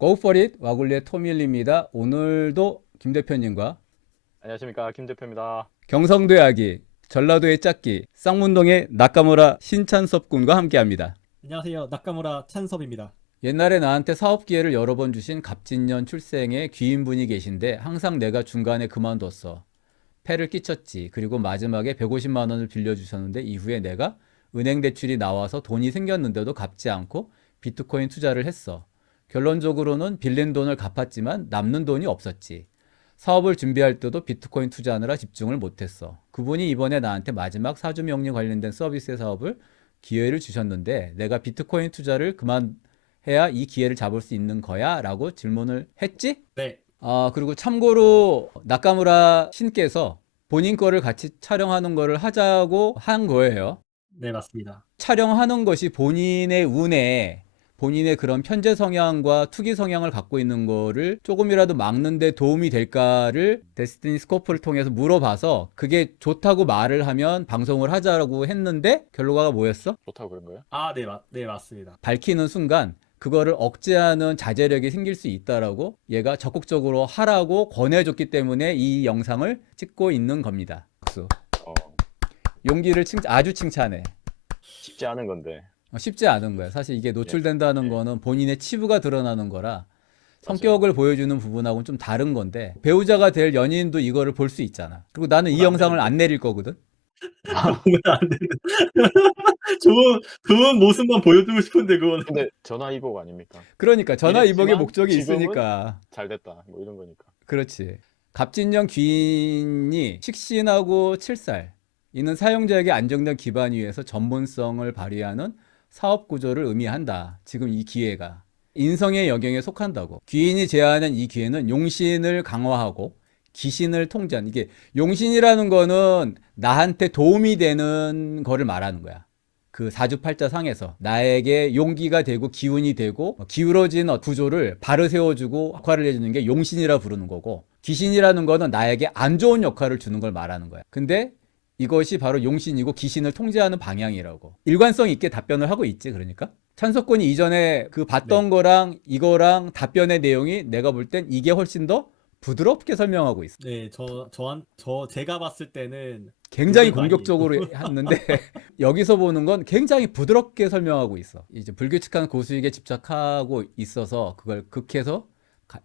Go for it 와글리의 토밀입니다. 오늘도 김 대표님과 안녕하십니까, 김 대표입니다. 경성도의 아기, 전라도의 짝기, 쌍문동의 나카무라 신찬섭 군과 함께합니다. 안녕하세요. 나카무라 찬섭입니다. 옛날에 나한테 사업 기회를 여러 번 주신 갑진년 출생의 귀인분이 계신데 항상 내가 중간에 그만뒀어. 패를 끼쳤지. 그리고 마지막에 150만 원을 빌려주셨는데 이후에 내가 은행 대출이 나와서 돈이 생겼는데도 갚지 않고 비트코인 투자를 했어. 결론적으로는 빌린 돈을 갚았지만 남는 돈이 없었지. 사업을 준비할 때도 비트코인 투자하느라 집중을 못했어. 그분이 이번에 나한테 마지막 사주 명리 관련된 서비스의 사업을 기회를 주셨는데 내가 비트코인 투자를 그만해야 이 기회를 잡을 수 있는 거야? 라고 질문을 했지? 네, 그리고 참고로 나카무라 신께서 본인 거를 같이 촬영하는 거를 하자고 한 거예요. 네, 맞습니다. 촬영하는 것이 본인의 운에 본인의 그런 편재 성향과 투기 성향을 갖고 있는 거를 조금이라도 막는 데 도움이 될까를 데스티니 스코프를 통해서 물어봐서 그게 좋다고 말을 하면 방송을 하자고 했는데 결과가 뭐였어? 좋다고 그런 거예요? 네, 맞습니다. 밝히는 순간 그거를 억제하는 자제력이 생길 수 있다라고 얘가 적극적으로 하라고 권해줬기 때문에 이 영상을 찍고 있는 겁니다. 박수. 어, 용기를 아주 칭찬해. 쉽지 않은 건데. 쉽지 않은 거야. 사실 이게 노출된다는 예. 거는 본인의 치부가 드러나는 거라 성격을 보여주는 부분하고는 좀 다른 건데 배우자가 될 연인도 이거를 볼 수 있잖아. 그리고 나는 이 보면 안 영상을 되는데. 안 내릴 거거든. 보면 안 되는. 좋은 모습만 보여주고 싶은데 그거는. 근데 전화위복 아닙니까? 그러니까 전화위복의 이랬지만 목적이 지금은 있으니까. 잘 됐다, 뭐 이런 거니까. 그렇지. 갑진년 귀인이 식신하고 칠살 이는 사용자에게 안정된 기반 위에서 전문성을 발휘하는 사업 구조를 의미한다. 지금 이 기회가 인성의 영역에 속한다고. 귀인이 제안한 이 기회는 용신을 강화하고 기신을 통제한, 이게 용신이라는 거는 나한테 도움이 되는 거를 말하는 거야. 그 사주팔자상에서 나에게 용기가 되고 기운이 되고 기울어진 구조를 바로 세워주고 역할을 해주는 게 용신이라 부르는 거고, 기신이라는 거는 나에게 안 좋은 역할을 주는 걸 말하는 거야. 근데 이것이 바로 용신이고 기신을 통제하는 방향이라고 일관성 있게 답변을 하고 있지. 그러니까 찬석군이 이전에 그 봤던 네. 거랑 이거랑 답변의 내용이 내가 볼 땐 이게 훨씬 더 부드럽게 설명하고 있어. 네, 제가 봤을 때는 굉장히 그건 공격적으로 했는데 여기서 보는 건 굉장히 부드럽게 설명하고 있어. 이제 불규칙한 고수익에 집착하고 있어서 그걸 극해서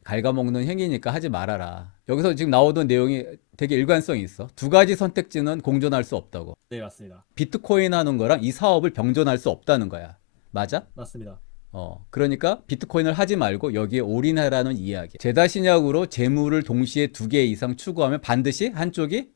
갉아먹는 행위니까 하지 말아라. 여기서 지금 나오던 내용이 되게 일관성이 있어. 두 가지 선택지는 공존할 수 없다고. 네, 맞습니다. 비트코인 하는 거랑 이 사업을 병존할 수 없다는 거야. 맞아? 맞습니다. 그러니까 비트코인을 하지 말고 여기에 올인하라는 이야기. 제다 신약으로 재물을 동시에 두 개 이상 추구하면 반드시 한쪽이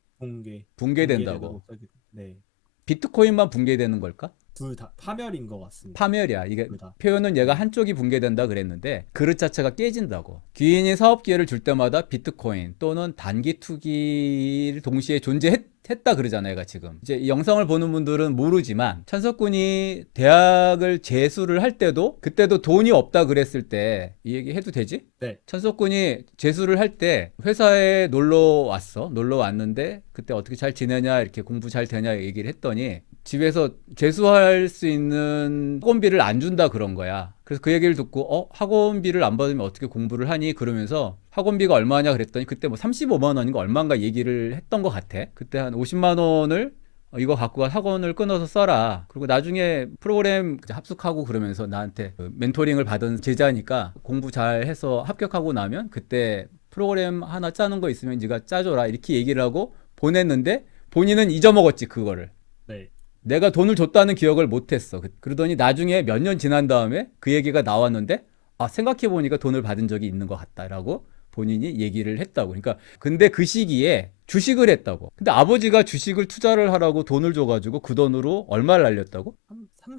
붕괴된다고. 네, 비트코인만 붕괴되는 걸까? 둘 다 파멸인 것 같습니다. 파멸이야. 이게 둘 다. 표현은 얘가 한쪽이 붕괴된다 그랬는데 그릇 자체가 깨진다고. 귀인이 사업 기회를 줄 때마다 비트코인 또는 단기 투기를 동시에 존재했다 그러잖아요. 얘가 지금. 이제 이 영상을 보는 분들은 모르지만 찬석군이 대학을 재수를 할 때도 그때도 돈이 없다 그랬을 때 이 얘기 해도 되지? 네, 찬석군이 재수를 할 때 회사에 놀러 왔어. 놀러 왔는데 그때 어떻게 잘 지내냐, 이렇게 공부 잘 되냐 얘기를 했더니 집에서 재수할 수 있는 학원비를 안 준다 그런 거야. 그래서 그 얘기를 듣고 학원비를 안 받으면 어떻게 공부를 하니? 그러면서 학원비가 얼마냐 그랬더니 그때 뭐 35만 원인가 얼마인가 얘기를 했던 것 같아. 그때 한 50만 원을 이거 갖고 가 학원을 끊어서 써라. 그리고 나중에 프로그램 합숙하고 그러면서 나한테 그 멘토링을 받은 제자니까 공부 잘 해서 합격하고 나면 그때 프로그램 하나 짜는 거 있으면 네가 짜줘라. 이렇게 얘기를 하고 보냈는데 본인은 잊어먹었지 그거를. 네, 내가 돈을 줬다는 기억을 못했어. 그러더니 나중에 몇 년 지난 다음에 그 얘기가 나왔는데 생각해보니까 돈을 받은 적이 있는 것 같다라고 본인이 얘기를 했다고. 그러니까 근데 그 시기에 주식을 했다고. 근데 아버지가 주식을 투자를 하라고 돈을 줘가지고 그 돈으로 얼마를 날렸다고?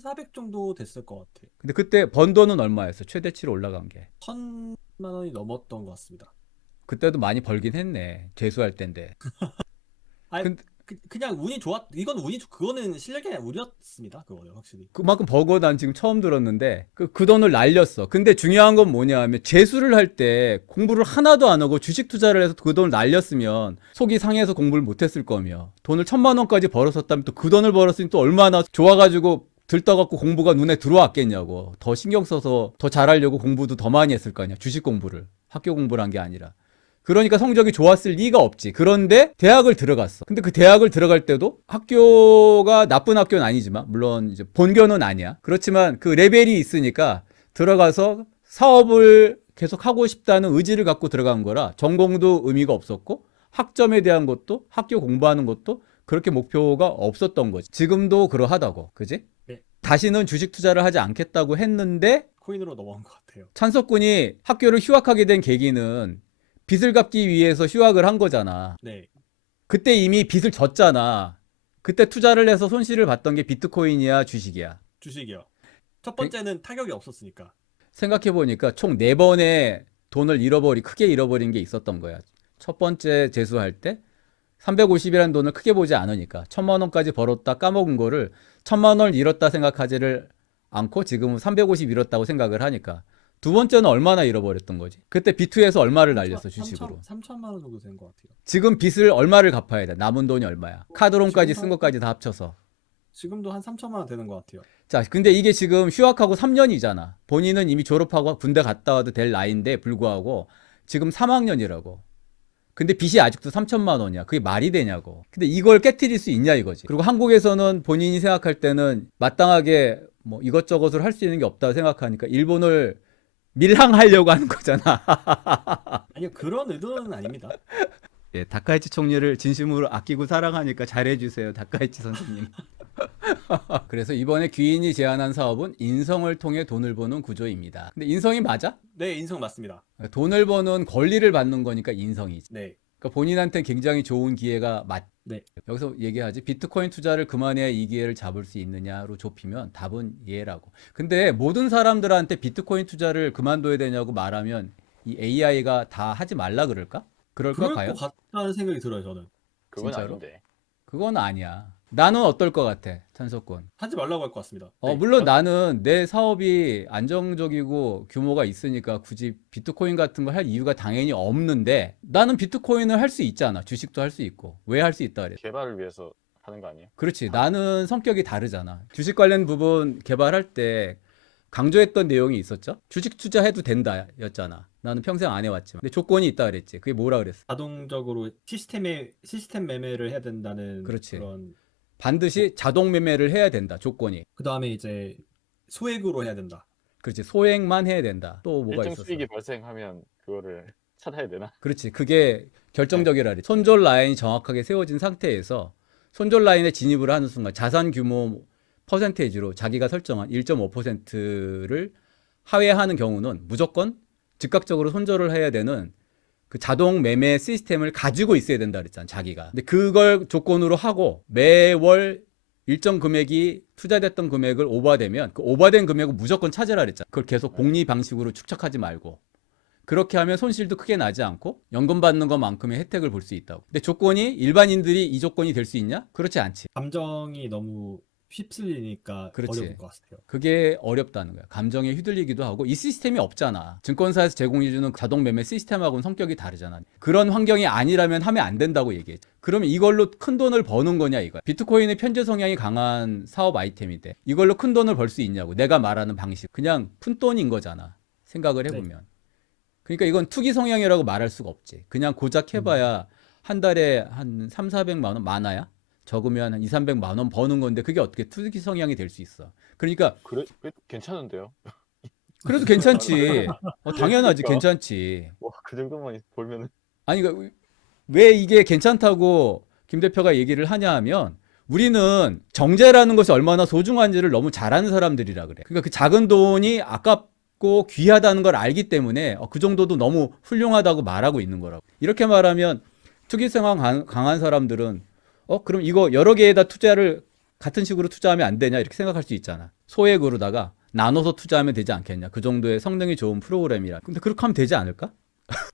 400 정도 됐을 것 같아요. 근데 그때 번 돈은 얼마였어? 최대치로 올라간 게. 1,000만 원이 넘었던 것 같습니다. 그때도 많이 벌긴 했네. 재수할 때인데. 아니, 근데 그냥 그거는 실력이 아니라 운이었습니다. 그거는 확실히. 그만큼 버거 난 지금 처음 들었는데 그 돈을 날렸어. 근데 중요한 건 뭐냐 하면 재수를 할 때 공부를 하나도 안 하고 주식 투자를 해서 그 돈을 날렸으면 속이 상해서 공부를 못했을 거며 돈을 1,000만 원까지 벌었었다면 또 그 돈을 벌었으니 또 얼마나 좋아가지고 들떠갖고 공부가 눈에 들어왔겠냐고. 더 신경 써서 더 잘하려고 공부도 더 많이 했을 거 아니야. 주식 공부를. 학교 공부를 한 게 아니라. 그러니까 성적이 좋았을 리가 없지. 그런데 대학을 들어갔어. 근데 그 대학을 들어갈 때도 학교가 나쁜 학교는 아니지만, 물론 이제 본교는 아니야. 그렇지만 그 레벨이 있으니까 들어가서 사업을 계속 하고 싶다는 의지를 갖고 들어간 거라 전공도 의미가 없었고 학점에 대한 것도 학교 공부하는 것도 그렇게 목표가 없었던 거지. 지금도 그러하다고. 그지? 네. 다시는 주식 투자를 하지 않겠다고 했는데 코인으로 넘어간 것 같아요. 찬석군이 학교를 휴학하게 된 계기는 빚을 갚기 위해서 휴학을 한 거잖아. 네. 그때 이미 빚을 졌잖아. 그때 투자를 해서 손실을 봤던 게 비트코인이야, 주식이야. 주식이요. 첫 번째는 타격이 없었으니까. 생각해보니까 총 4번의 돈을 크게 잃어버린 게 있었던 거야. 첫 번째 재수할 때 350이라는 돈을 크게 보지 않으니까 1000만 원까지 벌었다 까먹은 거를 1000만 원을 잃었다 생각하지를 않고 지금은 350 잃었다고 생각을 하니까 두 번째는 얼마나 잃어버렸던 거지? 그때 비투에서 얼마를 날렸어, 주식으로. 3천만 원 정도 된 것 같아요. 지금 빚을 얼마를 갚아야 돼? 남은 돈이 얼마야? 카드론까지 지금 쓴 것까지 다 합쳐서. 지금도 한 3천만 원 되는 것 같아요. 자, 근데 이게 지금 휴학하고 3년이잖아. 본인은 이미 졸업하고 군대 갔다 와도 될 나이인데 불구하고 지금 3학년이라고. 근데 빚이 아직도 3천만 원이야. 그게 말이 되냐고. 근데 이걸 깨트릴 수 있냐 이거지. 그리고 한국에서는 본인이 생각할 때는 마땅하게 뭐 이것저것을 할 수 있는 게 없다고 생각하니까 일본을 밀항하려고 하는 거잖아. 아니요, 그런 의도는 아닙니다. 예, 다카이치 총리를 진심으로 아끼고 사랑하니까 잘해주세요, 다카이치 선생님. 그래서 이번에 귀인이 제안한 사업은 인성을 통해 돈을 버는 구조입니다. 근데 인성이 맞아? 네, 인성 맞습니다. 돈을 버는 권리를 받는 거니까 인성이지. 네. 그러니까 본인한테 굉장히 좋은 기회가 네. 여기서 얘기하지. 비트코인 투자를 그만해야 이 기회를 잡을 수 있느냐로 좁히면 답은 예라고. 근데 모든 사람들한테 비트코인 투자를 그만둬야 되냐고 말하면 이 AI가 다 하지 말라 그럴까? 그럴까 그럴 과연? 것 같다는 생각이 들어요, 저는. 그건 진짜로? 아닌데. 그건 아니야. 나는 어떨 것 같아, 찬석군? 하지 말라고 할 것 같습니다. 네. 물론 나는 내 사업이 안정적이고 규모가 있으니까 굳이 비트코인 같은 거 할 이유가 당연히 없는데 나는 비트코인을 할 수 있잖아. 주식도 할 수 있고. 왜 할 수 있다 그래? 개발을 위해서 하는 거 아니에요? 그렇지. 나는 성격이 다르잖아. 주식 관련 부분 개발할 때 강조했던 내용이 있었죠. 주식 투자해도 된다 였잖아. 나는 평생 안 해왔지만. 근데 조건이 있다 그랬지. 그게 뭐라 그랬어? 자동적으로 시스템 매매를 해야 된다는 그렇지. 그런. 반드시 자동 매매를 해야 된다. 조건이. 그 다음에 이제 소액으로 해야 된다. 그렇지. 소액만 해야 된다. 또 뭐가 일정 있었어? 수익이 발생하면 그거를 찾아야 되나? 그렇지. 그게 결정적이라 그래. 손절 라인이 정확하게 세워진 상태에서 손절 라인에 진입을 하는 순간 자산 규모 퍼센테이지로 자기가 설정한 1.5%를 하회하는 경우는 무조건 즉각적으로 손절을 해야 되는 그 자동 매매 시스템을 가지고 있어야 된다 그랬잖아, 자기가. 근데 그걸 조건으로 하고 매월 일정 금액이 투자됐던 금액을 오버되면 그 오버된 금액을 무조건 찾으라 그랬잖아. 그걸 계속 복리 방식으로 축적하지 말고. 그렇게 하면 손실도 크게 나지 않고 연금 받는 것만큼의 혜택을 볼 수 있다고. 근데 조건이 일반인들이 이 조건이 될 수 있냐? 그렇지 않지. 감정이 너무 휩쓸리니까 그렇지. 어려울 것 같아요. 그게 어렵다는 거야. 감정에 휘둘리기도 하고 이 시스템이 없잖아. 증권사에서 제공해주는 자동 매매 시스템하고는 성격이 다르잖아. 그런 환경이 아니라면 하면 안 된다고 얘기했지. 그러면 이걸로 큰 돈을 버는 거냐 이거야. 비트코인은 편제 성향이 강한 사업 아이템인데 이걸로 큰 돈을 벌 수 있냐고. 내가 말하는 방식. 그냥 푼돈인 거잖아. 생각을 해보면. 그러니까 이건 투기 성향이라고 말할 수가 없지. 그냥 고작 해봐야 한 달에 한 3, 400만 원 많아야? 적으면 한 2, 300만 원 버는 건데 그게 어떻게 투기 성향이 될 수 있어. 그러니까 그래 괜찮은데요? 그래도 괜찮지. 당연하지. 그러니까. 괜찮지. 와, 그 정도만 벌면은 아니 그러니까 왜 이게 괜찮다고 김 대표가 얘기를 하냐 하면 우리는 정제라는 것이 얼마나 소중한지를 너무 잘 아는 사람들이라 그래. 그러니까 그 작은 돈이 아깝고 귀하다는 걸 알기 때문에 그 정도도 너무 훌륭하다고 말하고 있는 거라고. 이렇게 말하면 투기 성향 강한 사람들은 그럼 이거 여러 개에다 투자를 같은 식으로 투자하면 안 되냐 이렇게 생각할 수 있잖아. 소액으로다가 나눠서 투자하면 되지 않겠냐. 그 정도의 성능이 좋은 프로그램이라. 근데 그렇게 하면 되지 않을까?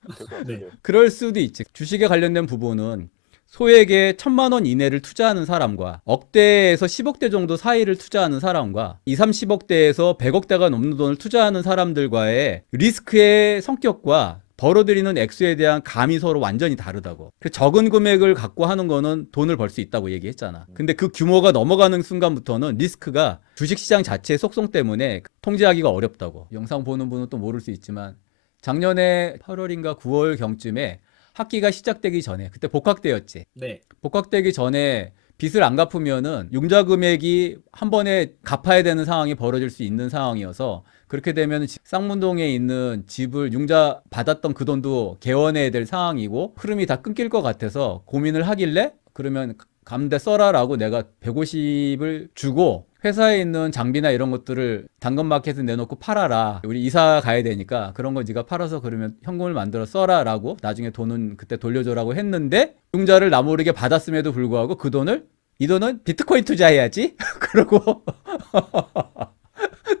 될것 네. 같은데요. 그럴 수도 있지. 주식에 관련된 부분은 소액에 1000만 원 이내를 투자하는 사람과 억대에서 10억대 정도 사이를 투자하는 사람과 2, 30억대에서 100억대가 넘는 돈을 투자하는 사람들과의 리스크의 성격과 벌어들이는 액수에 대한 감이 서로 완전히 다르다고. 그 적은 금액을 갖고 하는 거는 돈을 벌 수 있다고 얘기했잖아. 근데 그 규모가 넘어가는 순간부터는 리스크가 주식시장 자체의 속성 때문에 통제하기가 어렵다고. 영상 보는 분은 또 모를 수 있지만 작년에 8월인가 9월 경쯤에 학기가 시작되기 전에 그때 복학때였지. 네. 복학되기 전에 빚을 안 갚으면은 융자 금액이 한 번에 갚아야 되는 상황이 벌어질 수 있는 상황이어서 그렇게 되면 쌍문동에 있는 집을 융자 받았던 그 돈도 개원해야 될 상황이고 흐름이 다 끊길 것 같아서 고민을 하길래 그러면 감대 써라라고 내가 150을 주고 회사에 있는 장비나 이런 것들을 당근마켓에 내놓고 팔아라. 우리 이사 가야 되니까 그런 거 네가 팔아서 그러면 현금을 만들어 써라라고 나중에 돈은 그때 돌려줘라고 했는데 융자를 나 모르게 받았음에도 불구하고 그 돈을 이 돈은 비트코인 투자해야지. 그러고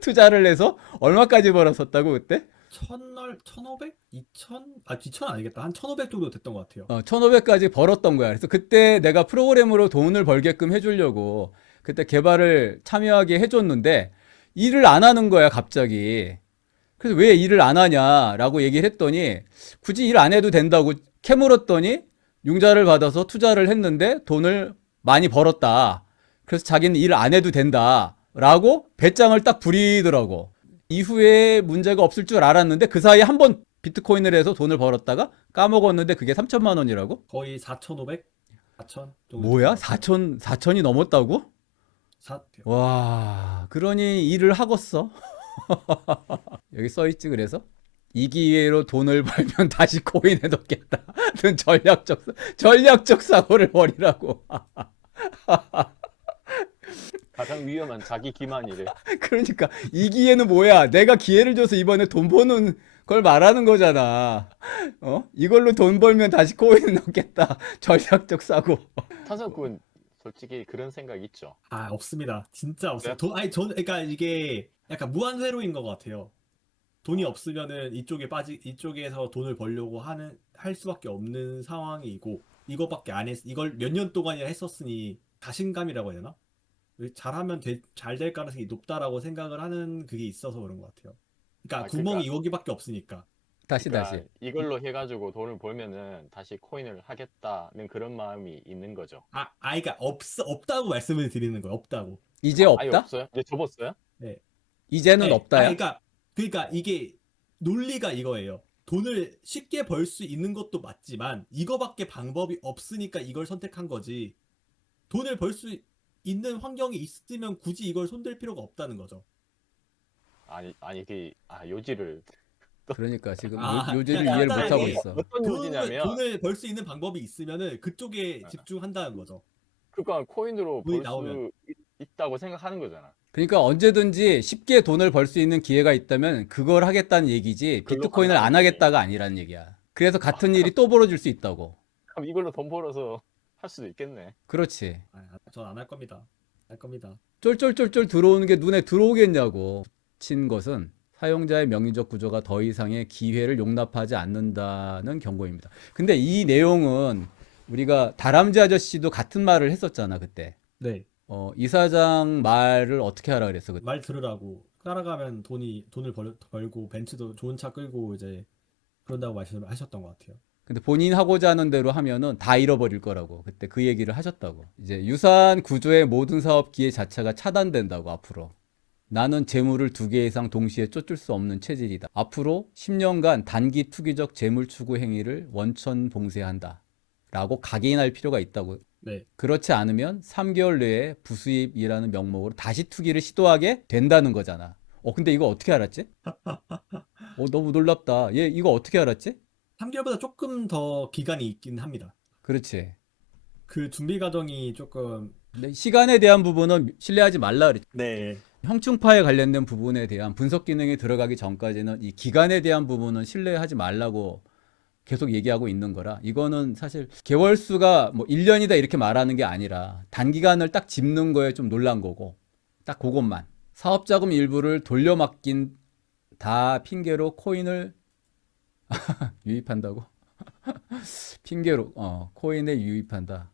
투자를 해서 얼마까지 벌었었다고 그때? 1,500? 2,000? 아, 2,000 아니겠다. 한 1,500 정도 됐던 것 같아요. 1,500까지 벌었던 거야. 그래서 그때 내가 프로그램으로 돈을 벌게끔 해주려고 그때 개발을 참여하게 해줬는데 일을 안 하는 거야, 갑자기. 그래서 왜 일을 안 하냐라고 얘기를 했더니 굳이 일 안 해도 된다고 캐물었더니 융자를 받아서 투자를 했는데 돈을 많이 벌었다. 그래서 자기는 일 안 해도 된다라고 배짱을 딱 부리더라고. 이후에 문제가 없을 줄 알았는데 그 사이에 한 번 비트코인을 해서 돈을 벌었다가 까먹었는데 그게 3천만 원이라고? 거의 4,500? 4,000 정도. 뭐야? 됐던 것 같아요. 4천이 넘었다고? 사- 와, 그러니 일을 하겠어. 여기 써있지, 그래서? 이 기회로 돈을 벌면 다시 코인에 넣겠다. 는 전략적 사고를 벌이라고. 가장 위험한 자기 기만이래. 그러니까 이 기회는 뭐야? 내가 기회를 줘서 이번에 돈 버는 걸 말하는 거잖아. 이걸로 돈 벌면 다시 코인에 넣겠다. 전략적 사고. 탄성군 솔직히 그런 생각 있죠. 아, 없습니다. 진짜 없어요. 그래요? 아니, 그러니까 이게 약간 무한세로인 것 같아요. 돈이 없으면은 이쪽에서 돈을 벌려고 할 수밖에 없는 상황이고, 이거밖에 안 이걸 몇 년 동안이나 했었으니 자신감이라고 해야 되나? 잘하면 잘 될 가능성이 높다라고 생각을 하는 그게 있어서 그런 것 같아요. 그러니까 아, 구멍이 그러니까- 여기밖에 없으니까. 다시. 그러니까 이걸로 해가지고 돈을 벌면은 다시 코인을 하겠다는 그런 마음이 있는 거죠. 그러니까 없다고 말씀을 드리는 거예요. 없다고. 이제 아예 없다? 없어요? 이제 접었어요? 네. 이제는 네. 없다야? 그러니까 이게 논리가 이거예요. 돈을 쉽게 벌 수 있는 것도 맞지만 이거밖에 방법이 없으니까 이걸 선택한 거지. 돈을 벌 수 있는 환경이 있으면 굳이 이걸 손댈 필요가 없다는 거죠. 아니 요지를 그러니까 지금 아, 요지를 그냥 이해를 못하고 간단하게 있어. 어떤 요지냐면 돈을 벌 수 있는 방법이 있으면은 그쪽에 집중한다는 거죠. 그러니까 코인으로 돈이 벌 나오면. 수 있다고 생각하는 거잖아. 그러니까 언제든지 쉽게 돈을 벌 수 있는 기회가 있다면 그걸 하겠다는 얘기지 글로 비트코인을 안 간다는 하겠다가 아니라는 얘기야. 그래서 같은 일이 또 벌어질 수 있다고. 그럼 이걸로 돈 벌어서 할 수도 있겠네. 그렇지. 전 안 할 겁니다. 할 겁니다. 쫄쫄쫄쫄 들어오는 게 눈에 들어오겠냐고. 친 것은 사용자의 명의적 구조가 더 이상의 기회를 용납하지 않는다는 경고입니다. 근데 이 내용은 우리가 다람쥐 아저씨도 같은 말을 했었잖아, 그때. 네. 이사장 말을 어떻게 하라 그랬어, 그때. 말 들으라고. 따라가면 돈을 벌고 벤츠도 좋은 차 끌고 이제 그런다고 말씀하셨던 것 같아요. 근데 본인 하고자 하는 대로 하면은 다 잃어버릴 거라고. 그때 그 얘기를 하셨다고. 이제 유사한 구조의 모든 사업 기회 자체가 차단된다고, 앞으로. 나는 재물을 2개 이상 동시에 쫓을 수 없는 체질이다. 앞으로 10년간 단기 투기적 재물 추구 행위를 원천 봉쇄한다. 라고 각인할 필요가 있다고. 네. 그렇지 않으면 3개월 내에 부수입이라는 명목으로 다시 투기를 시도하게 된다는 거잖아. 근데 이거 어떻게 알았지? 너무 놀랍다. 얘 이거 어떻게 알았지? 3개월보다 조금 더 기간이 있긴 합니다. 그렇지. 그 준비 과정이 조금. 근데 시간에 대한 부분은 신뢰하지 말라 그랬지. 네. 형충파에 관련된 부분에 대한 분석 기능이 들어가기 전까지는 이 기간에 대한 부분은 신뢰하지 말라고 계속 얘기하고 있는 거라, 이거는 사실 개월수가 뭐 1년이다 이렇게 말하는 게 아니라 단기간을 딱 짚는 거에 좀 놀란 거고, 딱 그것만. 사업자금 일부를 돌려막긴 다 핑계로 코인을 유입한다고? 핑계로 코인에 유입한다.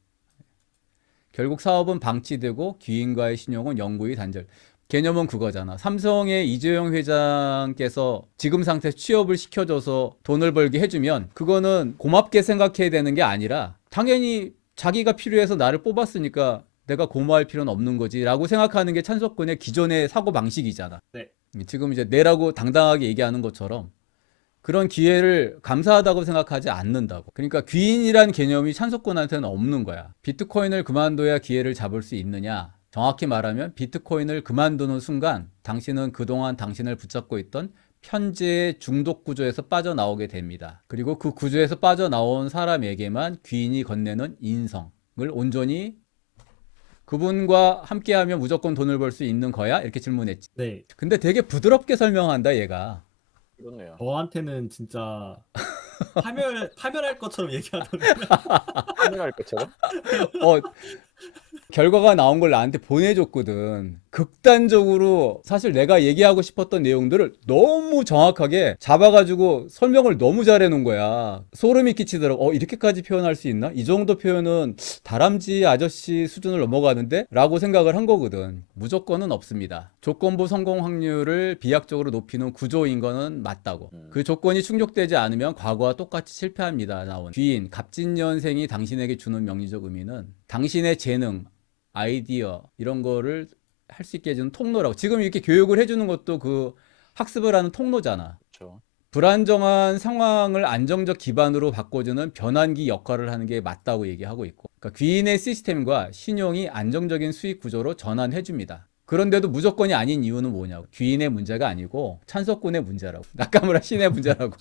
결국 사업은 방치되고 귀인과의 신용은 영구히 단절. 개념은 그거잖아. 삼성의 이재용 회장께서 지금 상태에서 취업을 시켜줘서 돈을 벌게 해주면 그거는 고맙게 생각해야 되는 게 아니라 당연히 자기가 필요해서 나를 뽑았으니까 내가 고마워할 필요는 없는 거지라고 생각하는 게 찬석군의 기존의 사고 방식이잖아. 네. 지금 이제 내라고 당당하게 얘기하는 것처럼 그런 기회를 감사하다고 생각하지 않는다고. 그러니까 귀인이란 개념이 찬석군한테는 없는 거야. 비트코인을 그만둬야 기회를 잡을 수 있느냐? 정확히 말하면 비트코인을 그만두는 순간 당신은 그동안 당신을 붙잡고 있던 편재의 중독 구조에서 빠져나오게 됩니다. 그리고 그 구조에서 빠져나온 사람에게만 귀인이 건네는 인성을 온전히 그분과 함께하면 무조건 돈을 벌 수 있는 거야? 이렇게 질문했지. 네. 근데 되게 부드럽게 설명한다 얘가. 그렇네요. 저한테는 진짜 파멸할 것처럼 얘기하던데. 카메라일 것처럼? 어, 결과가 나온 걸 나한테 보내줬거든. 극단적으로 사실 내가 얘기하고 싶었던 내용들을 너무 정확하게 잡아가지고 설명을 너무 잘해놓은 거야. 소름이 끼치더라고. 이렇게까지 표현할 수 있나? 이 정도 표현은 다람쥐 아저씨 수준을 넘어가는데? 라고 생각을 한 거거든. 무조건은 없습니다. 조건부 성공 확률을 비약적으로 높이는 구조인 거는 맞다고. 그 조건이 충족되지 않으면 과거와 똑같이 실패합니다. 나온 귀인, 갑진년생이 당신에게 주는 명리적 의미는 당신의 재능, 아이디어 이런 거를 할 수 있게 해주는 통로라고. 지금 이렇게 교육을 해주는 것도 그 학습을 하는 통로잖아. 그렇죠. 불안정한 상황을 안정적 기반으로 바꿔주는 변환기 역할을 하는 게 맞다고 얘기하고 있고, 그러니까 귀인의 시스템과 신용이 안정적인 수익 구조로 전환해줍니다. 그런데도 무조건이 아닌 이유는 뭐냐고. 귀인의 문제가 아니고 찬석군의 문제라고. 나카무라 신의 문제라고.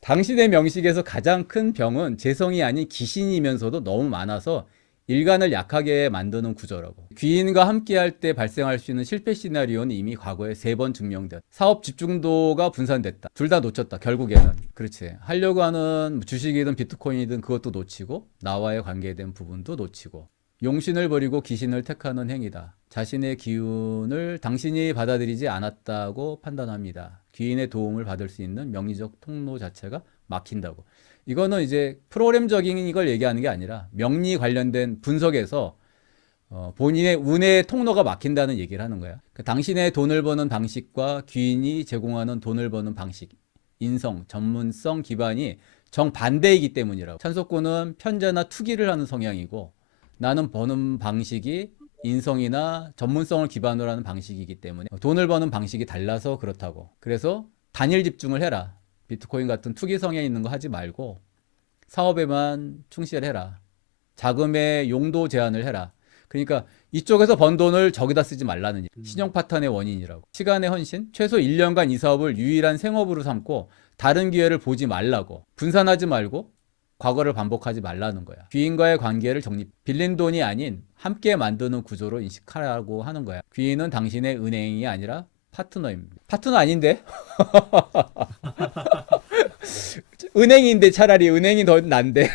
당신의 명식에서 가장 큰 병은 재성이 아닌 기신이면서도 너무 많아서 일간을 약하게 만드는 구조라고. 귀인과 함께할 때 발생할 수 있는 실패 시나리오는 이미 과거에 3번 증명됐다. 사업 집중도가 분산됐다. 둘 다 놓쳤다. 결국에는. 그렇지. 하려고 하는 주식이든 비트코인이든 그것도 놓치고 나와의 관계된 부분도 놓치고 용신을 버리고 기신을 택하는 행위다. 자신의 기운을 당신이 받아들이지 않았다고 판단합니다. 귀인의 도움을 받을 수 있는 명리적 통로 자체가 막힌다고. 이거는 이제 프로그램적인 이걸 얘기하는 게 아니라 명리 관련된 분석에서 본인의 운의 통로가 막힌다는 얘기를 하는 거야. 그러니까 당신의 돈을 버는 방식과 귀인이 제공하는 돈을 버는 방식, 인성, 전문성 기반이 정반대이기 때문이라고. 찬석군은 편재나 투기를 하는 성향이고 나는 버는 방식이 인성이나 전문성을 기반으로 하는 방식이기 때문에 돈을 버는 방식이 달라서 그렇다고. 그래서 단일 집중을 해라. 비트코인 같은 투기 성향 있는 거 하지 말고 사업에만 충실해라. 자금의 용도 제한을 해라. 그러니까 이쪽에서 번 돈을 저기다 쓰지 말라는 얘기. 신용 파탄의 원인이라고. 시간의 헌신, 최소 1년간 이 사업을 유일한 생업으로 삼고 다른 기회를 보지 말라고. 분산하지 말고 과거를 반복하지 말라는 거야. 귀인과의 관계를 정립. 빌린 돈이 아닌 함께 만드는 구조로 인식하라고 하는 거야. 귀인은 당신의 은행이 아니라 파트너입니다. 파트너 아닌데? 은행인데 차라리 은행이 더 난데.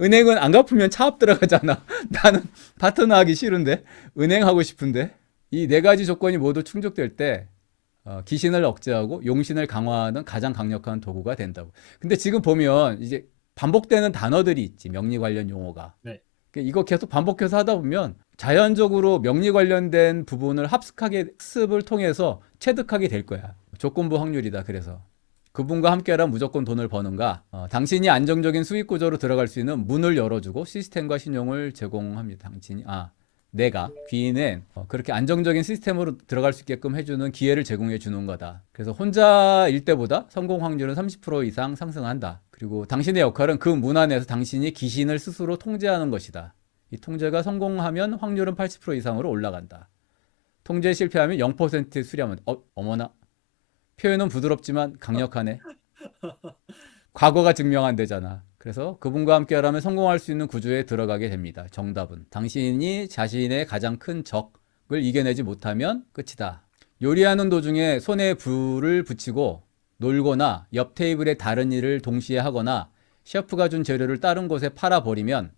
은행은 안 갚으면 차업 들어가잖아. 나는 파트너 하기 싫은데. 은행 하고 싶은데. 이 4가지 조건이 모두 충족될 때 기신을 억제하고 용신을 강화하는 가장 강력한 도구가 된다고. 근데 지금 보면 이제 반복되는 단어들이 있지. 명리 관련 용어가. 네. 이거 계속 반복해서 하다 보면 자연적으로 명리 관련된 부분을 학습을 통해서 체득하게 될 거야. 조건부 확률이다. 그래서 그분과 함께하면 무조건 돈을 버는가? 당신이 안정적인 수익 구조로 들어갈 수 있는 문을 열어주고 시스템과 신용을 제공합니다. 내가 귀인은 그렇게 안정적인 시스템으로 들어갈 수 있게끔 해주는 기회를 제공해 주는 거다. 그래서 혼자일 때보다 성공 확률은 30% 이상 상승한다. 그리고 당신의 역할은 그 문 안에서 당신이 기신을 스스로 통제하는 것이다. 이 통제가 성공하면 확률은 80% 이상으로 올라간다. 통제에 실패하면 0% 수렴은 어머나. 표현은 부드럽지만 강력하네. 과거가 증명한 되잖아. 그래서 그분과 함께하라면 성공할 수 있는 구조에 들어가게 됩니다. 정답은 당신이 자신의 가장 큰 적을 이겨내지 못하면 끝이다. 요리하는 도중에 손에 불을 붙이고 놀거나 옆 테이블에 다른 일을 동시에 하거나 셰프가 준 재료를 다른 곳에 팔아버리면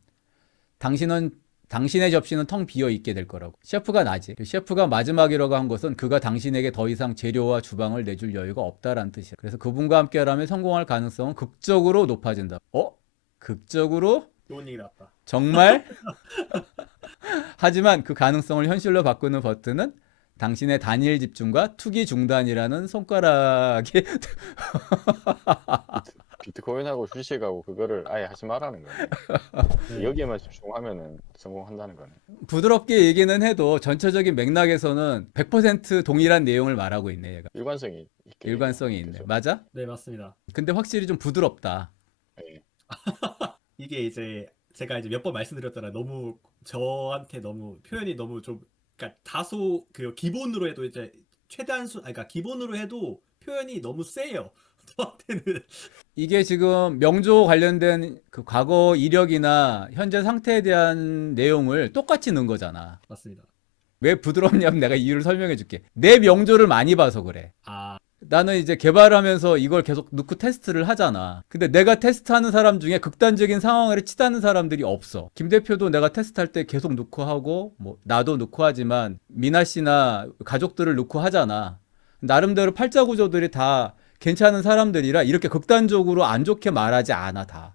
당신의 접시는 텅 비어 있게 될 거라고. 셰프가 나지. 셰프가 마지막이라고 한 것은 그가 당신에게 더 이상 재료와 주방을 내줄 여유가 없다라는 뜻이야. 그래서 그분과 함께하라면 성공할 가능성은 극적으로 높아진다. 극적으로 좋은 얘기 나왔다. 정말? 하지만 그 가능성을 현실로 바꾸는 버튼은 당신의 단일 집중과 투기 중단이라는 손가락이 비트코인하고 주식하고 그거를 아예 하지 말라는 거네. 네. 여기에만 집중하면은 성공한다는 거네. 부드럽게 얘기는 해도 전체적인 맥락에서는 100% 동일한 내용을 말하고 있네, 얘가. 일관성이 있게 일관성이 얘기하는 있네. 거죠. 맞아? 네, 맞습니다. 근데 확실히 좀 부드럽다. 예. 이게 이제 제가 이제 몇 번 말씀드렸잖아요. 너무 저한테 너무 표현이 너무 좀 그러니까 다소 그 기본으로 해도 이제 최대한 그러니까 기본으로 해도 표현이 너무 세요. 저한테는. 이게 지금 명조 관련된 그 과거 이력이나 현재 상태에 대한 내용을 똑같이 넣은 거잖아. 맞습니다. 왜 부드럽냐면 내가 이유를 설명해 줄게. 내 명조를 많이 봐서 그래. 아, 나는 이제 개발하면서 이걸 계속 넣고 테스트를 하잖아. 근데 내가 테스트하는 사람 중에 극단적인 상황을 치닫는 사람들이 없어. 김 대표도 내가 테스트할 때 계속 넣고 하고, 뭐, 나도 넣고 하지만, 미나 씨나 가족들을 넣고 하잖아. 나름대로 팔자 구조들이 다 괜찮은 사람들이라 이렇게 극단적으로 안 좋게 말하지 않아, 다.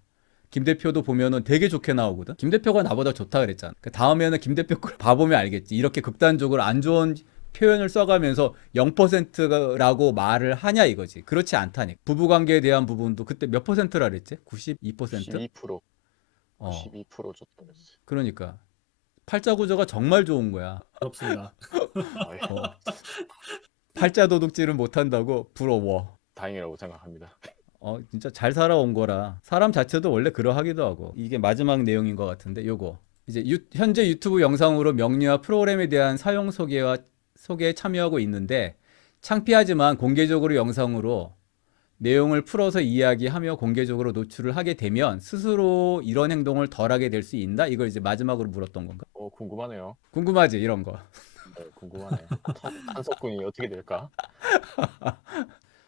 김 대표도 보면은 되게 좋게 나오거든. 김 대표가 나보다 좋다 그랬잖아. 그 다음에는 김 대표 걸 봐보면 알겠지. 이렇게 극단적으로 안 좋은 표현을 써가면서 0%라고 말을 하냐 이거지. 그렇지 않다니까. 부부관계에 대한 부분도 그때 몇 퍼센트라 그랬지? 92%? 92% 어, 92% 줬다 그랬어요. 그러니까 팔자 구조가 정말 좋은 거야. 부럽습니다. 아, 예. 어. 팔자 도둑질은 못한다고 부러워. 다행이라고 생각합니다. 진짜 잘 살아온 거라. 사람 자체도 원래 그러하기도 하고. 이게 마지막 내용인 것 같은데, 요거. 이제 현재 유튜브 영상으로 명리와 프로그램에 대한 사용 소개에 참여하고 있는데, 창피하지만 공개적으로 영상으로 내용을 풀어서 이야기하며 공개적으로 노출을 하게 되면 스스로 이런 행동을 덜하게 될 수 있나? 이걸 이제 마지막으로 물었던 건가? 궁금하네요. 궁금하지, 이런 거. 네, 궁금하네요. 탄석군이 어떻게 될까?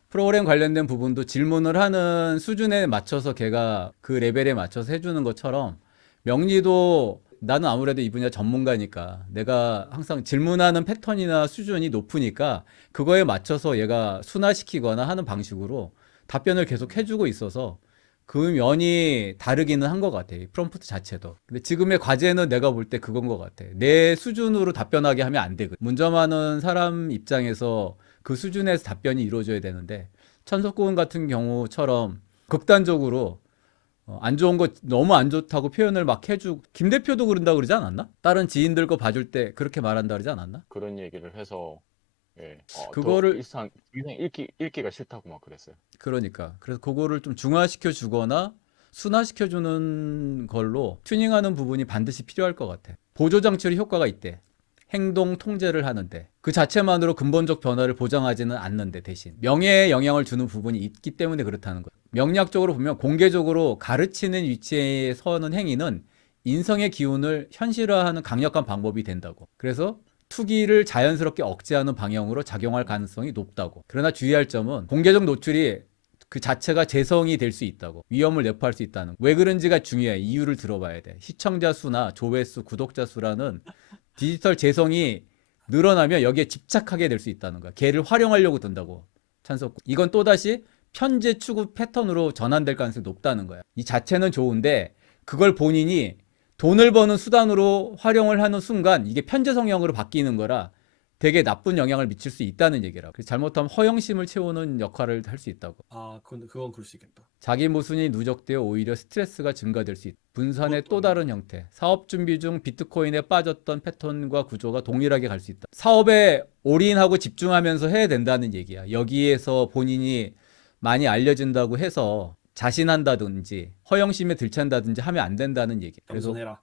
프로그램 관련된 부분도 질문을 하는 수준에 맞춰서 걔가 그 레벨에 맞춰서 해주는 것처럼 명리도 나는 아무래도 이 분야 전문가니까 내가 항상 질문하는 패턴이나 수준이 높으니까 그거에 맞춰서 얘가 순화시키거나 하는 방식으로 답변을 계속 해주고 있어서 그 면이 다르기는 한 것 같아. 이 프롬프트 자체도. 근데 지금의 과제는 내가 볼 때 그건 것 같아. 내 수준으로 답변하게 하면 안 되거든. 문점하는 사람 입장에서 그 수준에서 답변이 이루어져야 되는데 천석군 같은 경우처럼 극단적으로 안 좋은 거 너무 안 좋다고 표현을 막 해주고 김 대표도 그런다고 그러지 않았나? 다른 지인들 거 봐줄 때 그렇게 말한다 그러지 않았나? 그런 얘기를 해서 예. 그거를 더 이상 읽기가 싫다고 막 그랬어요. 그러니까 그래서 그거를 좀 중화시켜 주거나 순화시켜 주는 걸로 튜닝하는 부분이 반드시 필요할 것 같아. 보조 장치의 효과가 있대. 행동 통제를 하는데 그 자체만으로 근본적 변화를 보장하지는 않는데 대신 명예에 영향을 주는 부분이 있기 때문에 그렇다는 거예요. 명리학적으로 보면 공개적으로 가르치는 위치에 서는 행위는 인성의 기운을 현실화하는 강력한 방법이 된다고. 그래서 투기를 자연스럽게 억제하는 방향으로 작용할 가능성이 높다고. 그러나 주의할 점은 공개적 노출이 그 자체가 재성이 될 수 있다고. 위험을 내포할 수 있다는 거. 왜 그런지가 중요해. 이유를 들어봐야 돼. 시청자 수나 조회수, 구독자 수라는 디지털 재성이 늘어나면 여기에 집착하게 될 수 있다는 거야. 걔를 활용하려고 든다고. 찬석. 이건 또다시 편제 추구 패턴으로 전환될 가능성이 높다는 거야. 이 자체는 좋은데 그걸 본인이 돈을 버는 수단으로 활용을 하는 순간 이게 편제 성향으로 바뀌는 거라 되게 나쁜 영향을 미칠 수 있다는 얘기라고. 그래서 잘못하면 허영심을 채우는 역할을 할 수 있다고. 아, 그건 그럴 수 있겠다. 자기 모순이 누적되어 오히려 스트레스가 증가될 수 있다. 분산의 또 그것도 다른 형태. 사업 준비 중 비트코인에 빠졌던 패턴과 구조가 동일하게 갈 수 있다. 사업에 올인하고 집중하면서 해야 된다는 얘기야. 여기에서 본인이 많이 알려진다고 해서 자신한다든지 허영심에 들찬다든지 하면 안 된다는 얘기. 그래서 겸손해라.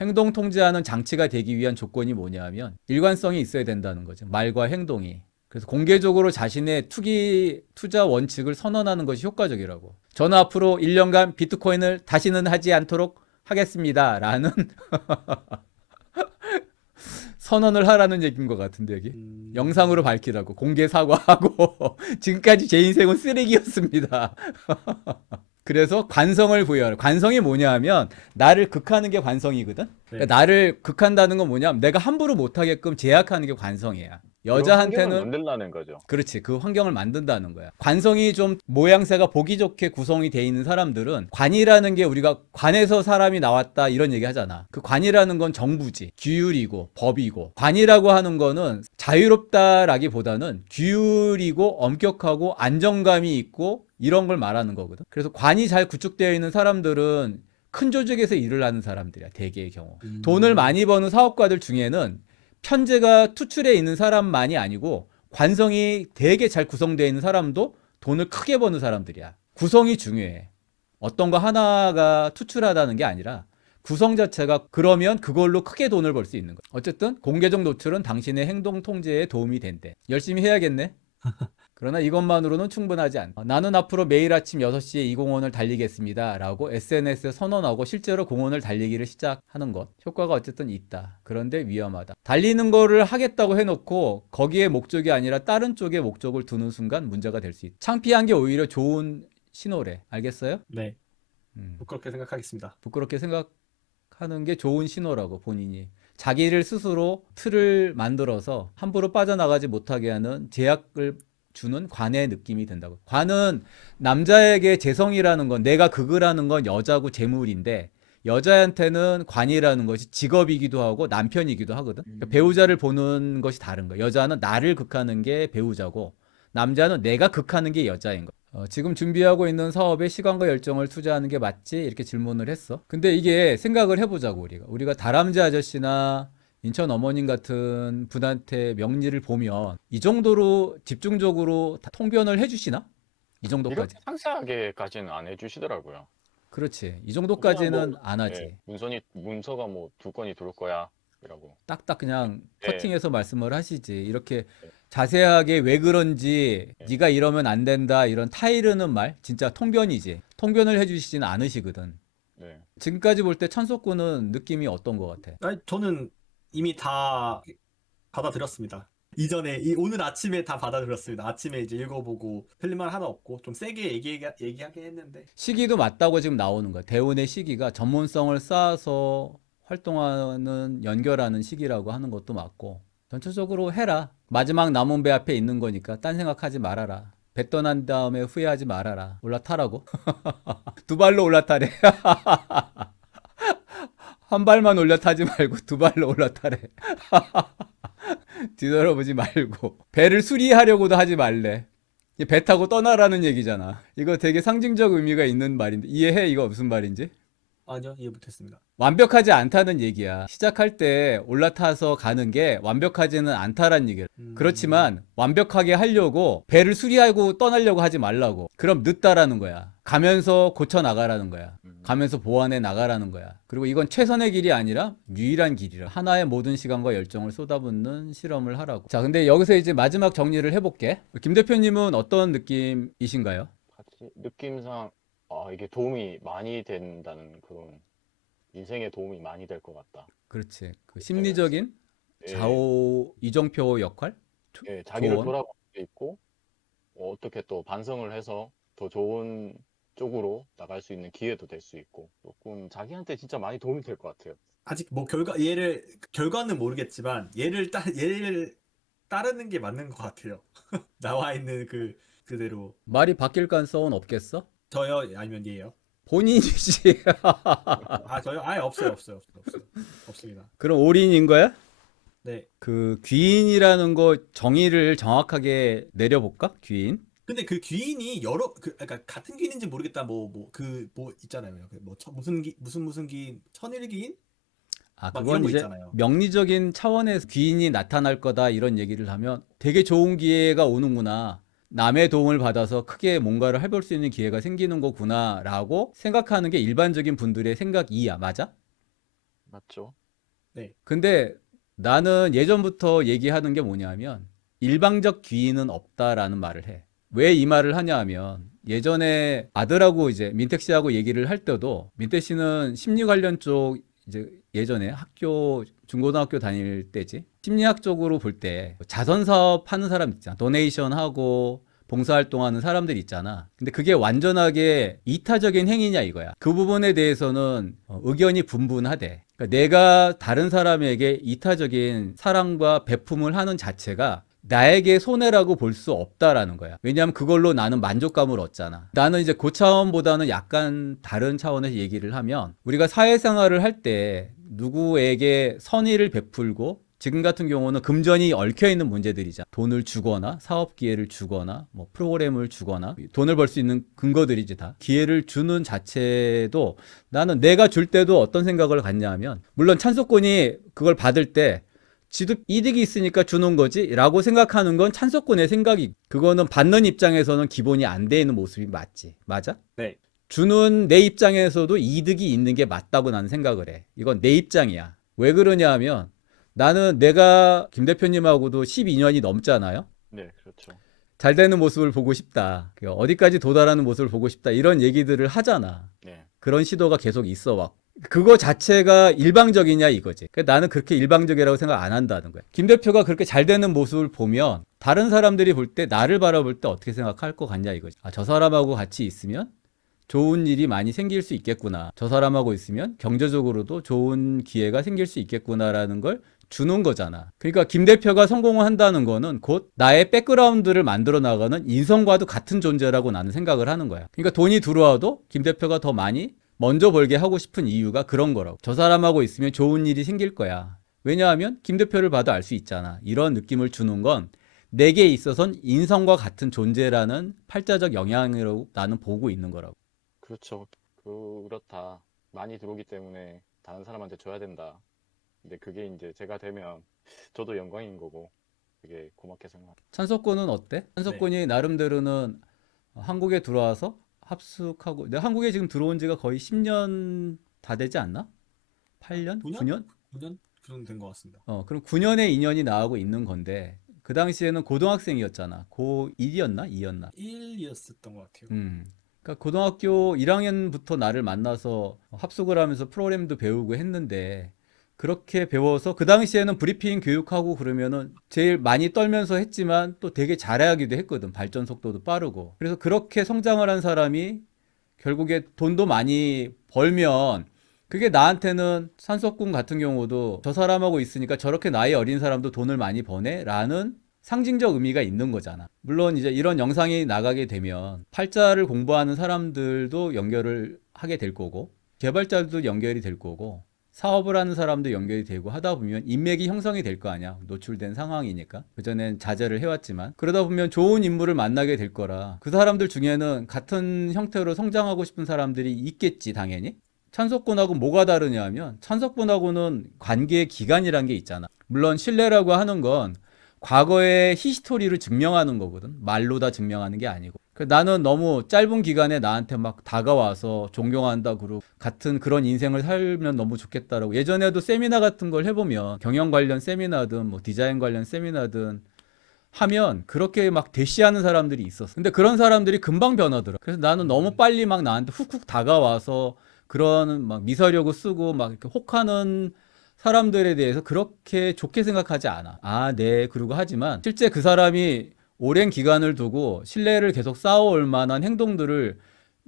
행동 통제하는 장치가 되기 위한 조건이 뭐냐면 일관성이 있어야 된다는 거죠. 말과 행동이. 그래서 공개적으로 자신의 투자 원칙을 선언하는 것이 효과적이라고. 저는 앞으로 1년간 비트코인을 다시는 하지 않도록 하겠습니다. 라는 선언을 하라는 얘기인 것 같은데 여기. 영상으로 밝히라고. 공개 사과하고 지금까지 제 인생은 쓰레기였습니다. 그래서 관성을 부여하라. 관성이 뭐냐 하면 나를 극하는 게 관성이거든. 네. 그러니까 나를 극한다는 건 뭐냐 하면 내가 함부로 못하게끔 제약하는 게 관성이야. 환경을 여자한테는 만들라는 거죠. 그렇지. 그 환경을 만든다는 거야. 관성이 좀 모양새가 보기 좋게 구성이 돼 있는 사람들은 관이라는 게 우리가 관에서 사람이 나왔다 이런 얘기 하잖아. 그 관이라는 건 정부지. 규율이고 법이고. 관이라고 하는 거는 자유롭다라기보다는 규율이고 엄격하고 안정감이 있고 이런 걸 말하는 거거든. 그래서 관이 잘 구축되어 있는 사람들은 큰 조직에서 일을 하는 사람들이야. 대개의 경우. 돈을 많이 버는 사업가들 중에는 편제가 투출해 있는 사람만이 아니고 관성이 되게 잘 구성되어 있는 사람도 돈을 크게 버는 사람들이야. 구성이 중요해. 어떤 거 하나가 투출하다는 게 아니라 구성 자체가 그러면 그걸로 크게 돈을 벌 수 있는 거야. 어쨌든 공개적 노출은 당신의 행동 통제에 도움이 된대. 열심히 해야겠네. 그러나 이것만으로는 충분하지 않다. 나는 앞으로 매일 아침 6시에 이 공원을 달리겠습니다. 라고 SNS에 선언하고 실제로 공원을 달리기를 시작하는 것. 효과가 어쨌든 있다. 그런데 위험하다. 달리는 거를 하겠다고 해놓고 거기에 목적이 아니라 다른 쪽에 목적을 두는 순간 문제가 될 수 있다. 창피한 게 오히려 좋은 신호래. 알겠어요? 네, 그렇게 생각하겠습니다. 부끄럽게 생각하는 게 좋은 신호라고 본인이. 자기를 스스로 틀을 만들어서 함부로 빠져나가지 못하게 하는 제약을 주는 관의 느낌이 든다고. 관은 남자에게 재성이라는 건 내가 극을 건 여자고 재물인데 여자한테는 관이라는 것이 직업이기도 하고 남편이기도 하거든. 그러니까 배우자를 보는 것이 다른 거야. 여자는 나를 극하는 게 배우자고 남자는 내가 극하는 게 여자인 거야. 지금 준비하고 있는 사업에 시간과 열정을 투자하는 게 맞지? 이렇게 질문을 했어. 근데 이게 생각을 해보자고 우리가 다람쥐 아저씨나 인천 어머님 같은 분한테 명리를 보면 이 정도로 집중적으로 다 통변을 해주시나? 이 정도까지. 이렇게 상세하게까지는 안 해주시더라고요. 그렇지. 이 그냥 정도까지는 뭐, 안 하지. 문서가 뭐 2건이 들어올 거야. 이라고. 딱딱 그냥 네. 커팅해서 말씀을 하시지. 이렇게 자세하게 왜 그런지 네가 이러면 안 된다 이런 타이르는 말 진짜 통변이지. 통변을 해주시지는 않으시거든. 네. 지금까지 볼 때 천석구는 느낌이 어떤 것 같아? 저는 이미 다 받아들였습니다. 오늘 아침에 다 받아들였습니다. 아침에 이제 읽어보고 틀린 말 하나 없고 좀 세게 얘기하긴 했는데 시기도 맞다고 지금 나오는 거야. 대운의 시기가 전문성을 쌓아서 활동하는 연결하는 시기라고 하는 것도 맞고 전체적으로 해라. 마지막 남은 배 앞에 있는 거니까 딴 생각하지 말아라. 배 떠난 다음에 후회하지 말아라. 올라타라고. 두 발로 올라타래. 한 발만 올라타지 말고 두 발로 올라타래. 뒤돌아보지 말고 배를 수리하려고도 하지 말래. 배 타고 떠나라는 얘기잖아. 이거 되게 상징적 의미가 있는 말인데 이해해? 이거 무슨 말인지? 아니요, 이해 못했습니다. 완벽하지 않다는 얘기야. 시작할 때 올라타서 가는 게 완벽하지는 않다란 얘기야. 그렇지만 완벽하게 하려고 배를 수리하고 떠나려고 하지 말라고. 그럼 늦다라는 거야. 가면서 고쳐 나가라는 거야. 가면서 보완해 나가라는 거야. 그리고 이건 최선의 길이 아니라 유일한 길이라. 하나의 모든 시간과 열정을 쏟아붓는 실험을 하라고. 자, 근데 여기서 이제 마지막 정리를 해볼게. 김 대표님은 어떤 느낌이신가요? 같이 느낌상 이게 도움이 많이 된다는 그런 인생에 도움이 많이 될 것 같다. 그렇지. 그 심리적인 예, 좌우 이정표 역할? 예, 자기를 조언? 돌아볼 수 있고 어떻게 또 반성을 해서 더 좋은 쪽으로 나갈 수 있는 기회도 될 수 있고 조금 자기한테 진짜 많이 도움이 될 것 같아요. 아직 뭐 결과는 모르겠지만 얘를 따르는 게 맞는 것 같아요. 나와 있는 그대로. 말이 바뀔 가능성은 없겠어? 저요? 아니면 얘요? 본인이지. 저요? 아예 없어요. 없습니다. 그럼 올인인 거야? 네. 그 귀인이라는 거 정의를 정확하게 내려볼까? 귀인? 근데 그 귀인이 그러니까 같은 귀인인지 모르겠다. 뭐 있잖아요. 무슨 귀인, 천일귀인? 막 그건 이런 거 이제 있잖아요. 명리적인 차원에서 귀인이 나타날 거다 이런 얘기를 하면 되게 좋은 기회가 오는구나. 남의 도움을 받아서 크게 뭔가를 해볼 수 있는 기회가 생기는 거구나 라고 생각하는 게 일반적인 분들의 생각이야. 맞아? 맞죠? 근데 나는 예전부터 얘기하는 게 뭐냐면 일방적 귀인은 없다라는 말을 해. 왜 이 말을 하냐 하면 예전에 아들하고 이제 민택 씨하고 얘기를 할 때도 민택 씨는 심리 관련 쪽 이제 예전에 중고등학교 다닐 때지. 심리학 쪽으로 볼 때 자선 사업 하는 사람 있잖아. 도네이션 하고 봉사활동하는 사람들 있잖아. 근데 그게 완전하게 이타적인 행위냐 이거야. 그 부분에 대해서는 의견이 분분하대. 그러니까 내가 다른 사람에게 이타적인 사랑과 배품을 하는 자체가 나에게 손해라고 볼 수 없다라는 거야. 왜냐하면 그걸로 나는 만족감을 얻잖아. 나는 이제 그 차원보다는 약간 다른 차원에서 얘기를 하면 우리가 사회생활을 할 때 누구에게 선의를 베풀고 지금 같은 경우는 금전이 얽혀 있는 문제들이잖아. 돈을 주거나 사업 기회를 주거나 뭐 프로그램을 주거나 돈을 벌 수 있는 근거들이지 다. 기회를 주는 자체도 나는 내가 줄 때도 어떤 생각을 갖냐면 물론 찬소권이 그걸 받을 때 지도 이득이 있으니까 주는 거지 라고 생각하는 건 찬소권의 생각이 그거는 받는 입장에서는 기본이 안 돼 있는 모습이 맞지. 맞아? 네. 주는 내 입장에서도 이득이 있는 게 맞다고 나는 생각을 해. 이건 내 입장이야. 왜 그러냐 하면 나는 내가 김 대표님하고도 12년이 넘잖아요. 네, 그렇죠. 잘 되는 모습을 보고 싶다. 어디까지 도달하는 모습을 보고 싶다. 이런 얘기들을 하잖아. 네. 그런 시도가 계속 있어 왔고. 그거 자체가 일방적이냐 이거지. 그러니까 나는 그렇게 일방적이라고 생각 안 한다는 거야. 김 대표가 그렇게 잘 되는 모습을 보면 다른 사람들이 볼 때 나를 바라볼 때 어떻게 생각할 것 같냐 이거지. 아, 저 사람하고 같이 있으면 좋은 일이 많이 생길 수 있겠구나. 저 사람하고 있으면 경제적으로도 좋은 기회가 생길 수 있겠구나라는 걸 주는 거잖아. 그러니까 김 대표가 성공을 한다는 거는 곧 나의 백그라운드를 만들어 나가는 인성과도 같은 존재라고 나는 생각을 하는 거야. 그러니까 돈이 들어와도 김 대표가 더 많이 먼저 벌게 하고 싶은 이유가 그런 거라고. 저 사람하고 있으면 좋은 일이 생길 거야. 왜냐하면 김 대표를 봐도 알 수 있잖아. 이런 느낌을 주는 건 내게 있어선 인성과 같은 존재라는 팔자적 영향으로 나는 보고 있는 거라고. 그렇죠. 그렇다. 많이 들어오기 때문에 다른 사람한테 줘야 된다. 근데 그게 이제 제가 되면 저도 영광인 거고 되게 고맙게 생각합니다. 찬석권은 어때? 찬석권이 나름대로는 한국에 들어와서 합숙하고 내가 한국에 지금 들어온 지가 거의 10년 다 되지 않나? 8년? 9년? 9년? 9년? 그 정도 된 것 같습니다. 그럼 9년의 인연이 나하고 있는 건데 그 당시에는 고등학생이었잖아. 고1이었나? 2였나? 1이었었던 것 같아요. 그러니까 고등학교 1학년부터 나를 만나서 합숙을 하면서 프로그램도 배우고 했는데 그렇게 배워서 그 당시에는 브리핑 교육하고 그러면은 제일 많이 떨면서 했지만 또 되게 잘하기도 했거든. 발전 속도도 빠르고. 그래서 그렇게 성장을 한 사람이 결국에 돈도 많이 벌면 그게 나한테는 산석군 같은 경우도 저 사람하고 있으니까 저렇게 나이 어린 사람도 돈을 많이 버네? 라는 상징적 의미가 있는 거잖아. 물론 이제 이런 영상이 나가게 되면 팔자를 공부하는 사람들도 연결을 하게 될 거고 개발자들도 연결이 될 거고 사업을 하는 사람도 연결이 되고 하다 보면 인맥이 형성이 될 거 아니야. 노출된 상황이니까. 그전엔 자제를 해왔지만 그러다 보면 좋은 인물을 만나게 될 거라 그 사람들 중에는 같은 형태로 성장하고 싶은 사람들이 있겠지 당연히. 찬석군하고 뭐가 다르냐면 찬석군하고는 관계의 기간이란 게 있잖아. 물론 신뢰라고 하는 건 과거의 히스토리를 증명하는 거거든. 말로 다 증명하는 게 아니고. 나는 너무 짧은 기간에 나한테 막 다가와서 존경한다 그러고 같은 그런 인생을 살면 너무 좋겠다라고. 예전에도 세미나 같은 걸 해보면 경영 관련 세미나든 뭐 디자인 관련 세미나든 하면 그렇게 막 대시하는 사람들이 있었어. 근데 그런 사람들이 금방 변하더라. 그래서 나는 너무 빨리 막 나한테 훅훅 다가와서 그런 막 미사려고 쓰고 막 이렇게 혹하는 사람들에 대해서 그렇게 좋게 생각하지 않아. 아, 네. 그러고 하지만 실제 그 사람이 오랜 기간을 두고 신뢰를 계속 쌓아올 만한 행동들을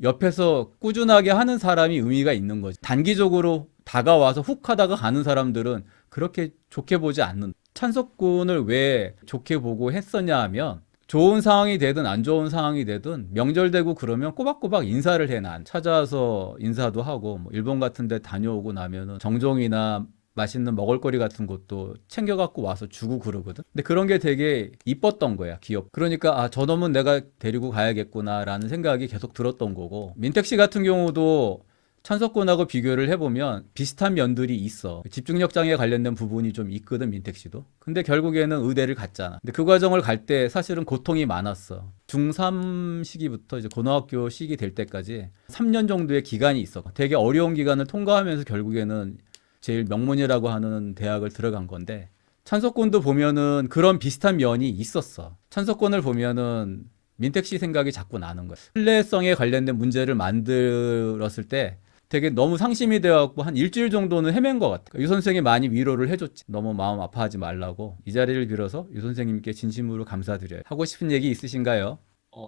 옆에서 꾸준하게 하는 사람이 의미가 있는 거지. 단기적으로 다가와서 훅 하다가 가는 사람들은 그렇게 좋게 보지 않는. 찬석군을 왜 좋게 보고 했었냐 하면 좋은 상황이 되든 안 좋은 상황이 되든 명절 되고 그러면 꼬박꼬박 인사를 해. 난 찾아와서 인사도 하고 뭐 일본 같은 데 다녀오고 나면은 정종이나 맛있는 먹을거리 같은 것도 챙겨갖고 와서 주고 그러거든. 근데 그런 게 되게 이뻤던 거야. 귀엽. 그러니까 아, 저놈은 내가 데리고 가야겠구나라는 생각이 계속 들었던 거고. 민택 씨 같은 경우도 찬석군하고 비교를 해보면 비슷한 면들이 있어. 집중력 장애 관련된 부분이 좀 있거든, 민택 씨도. 근데 결국에는 의대를 갔잖아. 근데 그 과정을 갈 때 사실은 고통이 많았어. 중3 시기부터 이제 고등학교 시기 될 때까지 3년 정도의 기간이 있어. 되게 어려운 기간을 통과하면서 결국에는 제일 명문이라고 하는 대학을 들어간 건데 찬석군도 보면은 그런 비슷한 면이 있었어. 찬석군을 보면은 민택 씨 생각이 자꾸 나는 거야. 신뢰성에 관련된 문제를 만들었을 때 되게 너무 상심이 되어갖고 한 일주일 정도는 헤맨 것 같아. 유 선생이 많이 위로를 해줬지. 너무 마음 아파하지 말라고. 이 자리를 빌어서 유 선생님께 진심으로 감사드려요. 하고 싶은 얘기 있으신가요?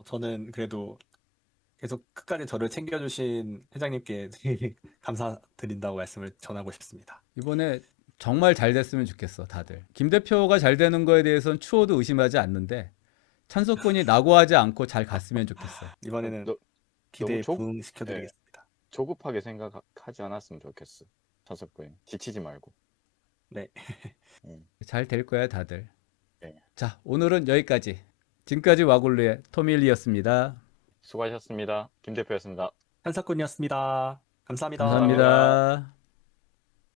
저는 그래도 계속 끝까지 저를 챙겨주신 회장님께 되게 감사드린다고 말씀을 전하고 싶습니다. 이번에 정말 잘 됐으면 좋겠어, 다들. 김 대표가 잘 되는 거에 대해서는 추호도 의심하지 않는데 찬석군이 낙오하지 않고 잘 갔으면 좋겠어. 이번에는 너- 기대에 너무 조- 부응시켜드리겠습니다. 조급하게 생각하지 않았으면 좋겠어. 찬석군 지치지 말고. 네. 잘 될 거야, 다들. 네. 자, 오늘은 여기까지. 지금까지 와골루의 토밀리였습니다. 수고하셨습니다. 김 대표였습니다. 한사건이었습니다. 감사합니다. 감사합니다.